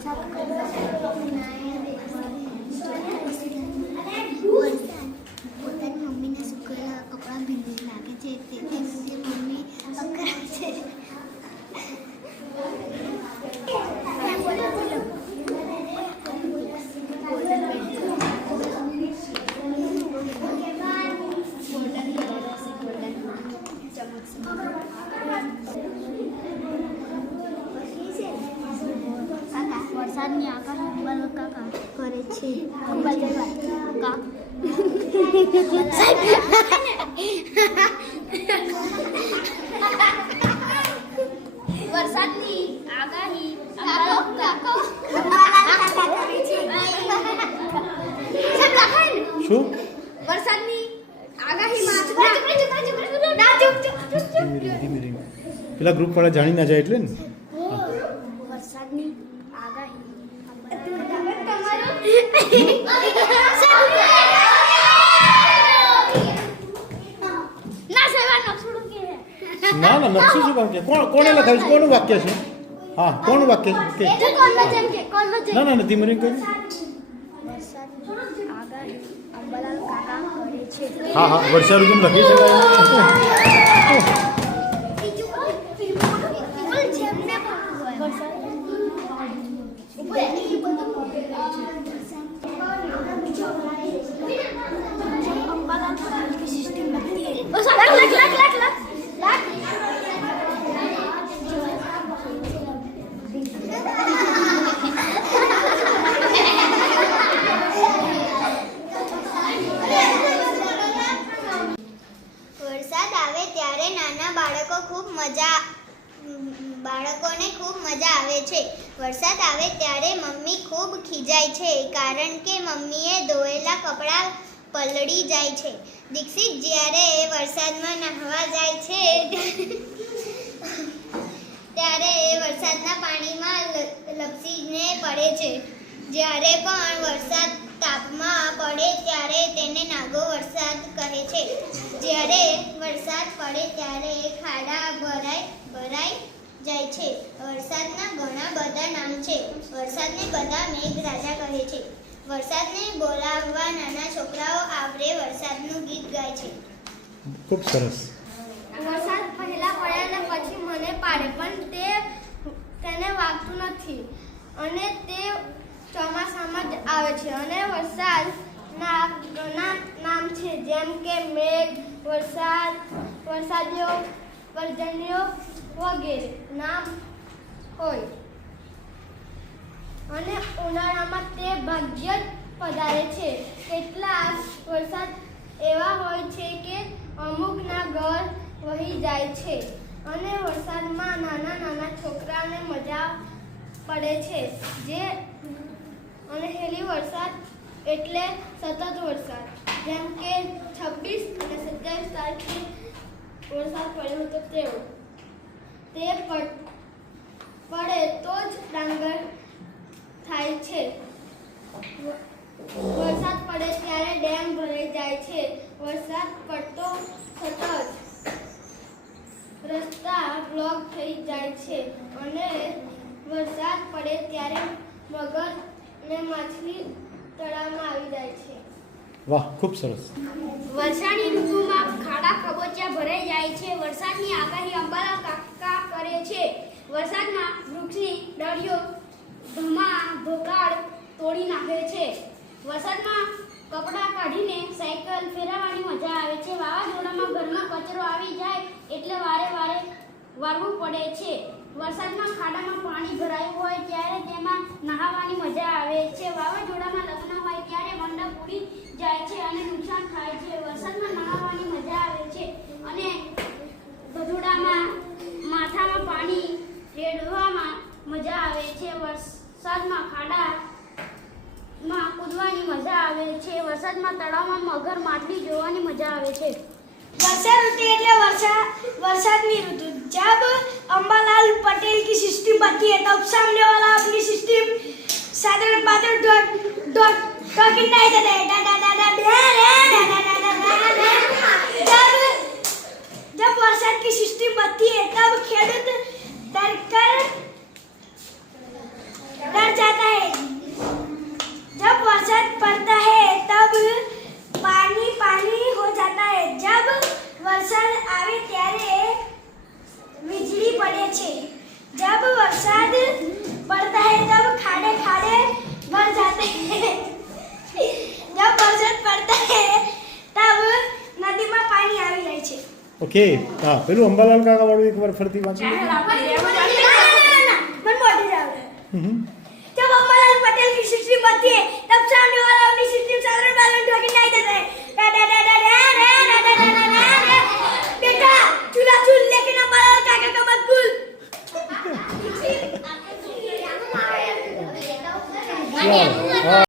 Thank you. વરસાદની આકાર બલકા કરે છે વરસાદની આગાહી શું વરસાદની આગાહીમાં પેલા ગ્રુપ વાળા જાણી ના જાય એટલે ને ના ના નકશો શું વાક્ય કોણ કોણે લખાવ્યું છે કોનું વાક્ય છે? હા કોનું વાક્ય છે? ના ના નથી મરી કહ્યું હા હા વર્ષાઋતુમાં લખી શકાય. બાળકોને ખૂબ મજા આવે છે. વરસાદ આવે ત્યારે મમ્મી ખૂબ ખીજાય છે, કારણ કે મમ્મીએ ધોયેલા કપડાં પલળી જાય છે. દીક્ષિત જ્યારે વરસાદમાં નાહવા જાય છે, ત્યારે એ વરસાદના પાણીમાં લપસીને પડે છે. જ્યારે પણ વરસાદ તાપમાં પડે ત્યારે તેને નાગો વરસાદ કહે છે. જ્યારે વરસાદ પડે ત્યારે ખાડા ભરાય ભરાઈ જાય છે. વરસાદના ઘણા બધા નામ છે. વરસાદને બધા મેઘરાજા કહે છે. વરસાદને બોલાવવા નાના છોકરાઓ આવરે વરસાદનું ગીત ગાય છે. ખૂબ સરસ. વરસાદ પહેલા પડે અને પછી મને પાડે પણ તે તેને વાગતું નથી. અને તે ચોમાસામાં જ આવે છે. અને વરસાદ ના ઘણા નામ છે જેમ કે મેઘ વરસાદ વરસાદીઓ પર્જન્યો વગેરે નામ હોય. અને ઉનાળામાં તે ભાગ્ય જ પધારે છે. કેટલાક વરસાદ એવા હોય છે કે અમુકના ઘર વહી જાય છે અને વરસાદમાં નાના નાના છોકરાને મજા પડે છે. જે અને હેલી વરસાદ એટલે સતત વરસાદ. જેમ કે છવ્વીસ અને સત્યાવીસ તારીખે વરસાદ પડ્યો હતો તેવો તે પડે તો જ ડાંગર થાય છે. વરસાદ પડે ત્યારે ડેમ ભરાઈ જાય છે. વરસાદ પડતો સતત રસ્તા બ્લોક થઈ જાય છે અને વરસાદ પડે ત્યારે મગર ને માછલી તળાવમાં આવી જાય છે. વાહ, ખૂબ સરસ. વરસાદની ઋતુમાં ખાડા કબોચિયા ભરાઈ જાય છે. વરસાદની આગાહી અંબાલા કાકા કરે છે. વરસાદમાં વૃક્ષની ડળીઓ ધમા ભોગાડ તોડી નાખે છે. વરસાદમાં કપડાં કાઢીને સાયકલ ફેરવવાની મજા આવે છે. વાવાઝોડામાં ઘરમાં કચરો આવી જાય એટલે વારે વારે વાળવું પડે છે. વરસાદમાં ખાડામાં પાણી ભરાયું હોય ત્યારે તેમાં નહાવાની મજા આવે છે. વાવાઝોડામાં લગ્ન ત્યારે મંડપ ઉડી જાય છે અને નુકસાન થાય છે વરસાદમાં નહાવાની મજા આવે છે અને ગધોડામાં માથામાં પાણી રેડવામાં મજા આવે છે વરસાદમાં ખાડામાં કૂદવાની મજા આવે છે વરસાદમાં તળાવમાં મગર માછલી જોવાની મજા આવે છે वर्षा ऋतु એટલે વર્ષા વરસાદની ऋतु जब अंबालाल पटेल की सिस्टम बनती है तब सामने वाला अपनी सिस्टम साधारण बादल डॉट डॉट जब जब वर्षा की सृष्टि बनती है तब खेड ઓકે હા પેલું અંબાલાલ કાકા વાળું એકવાર ફરતી વાંચી जब अमरलाल पटेल की सिस्टम बनती तब सामने वाला अपनी साधारण बैलेंस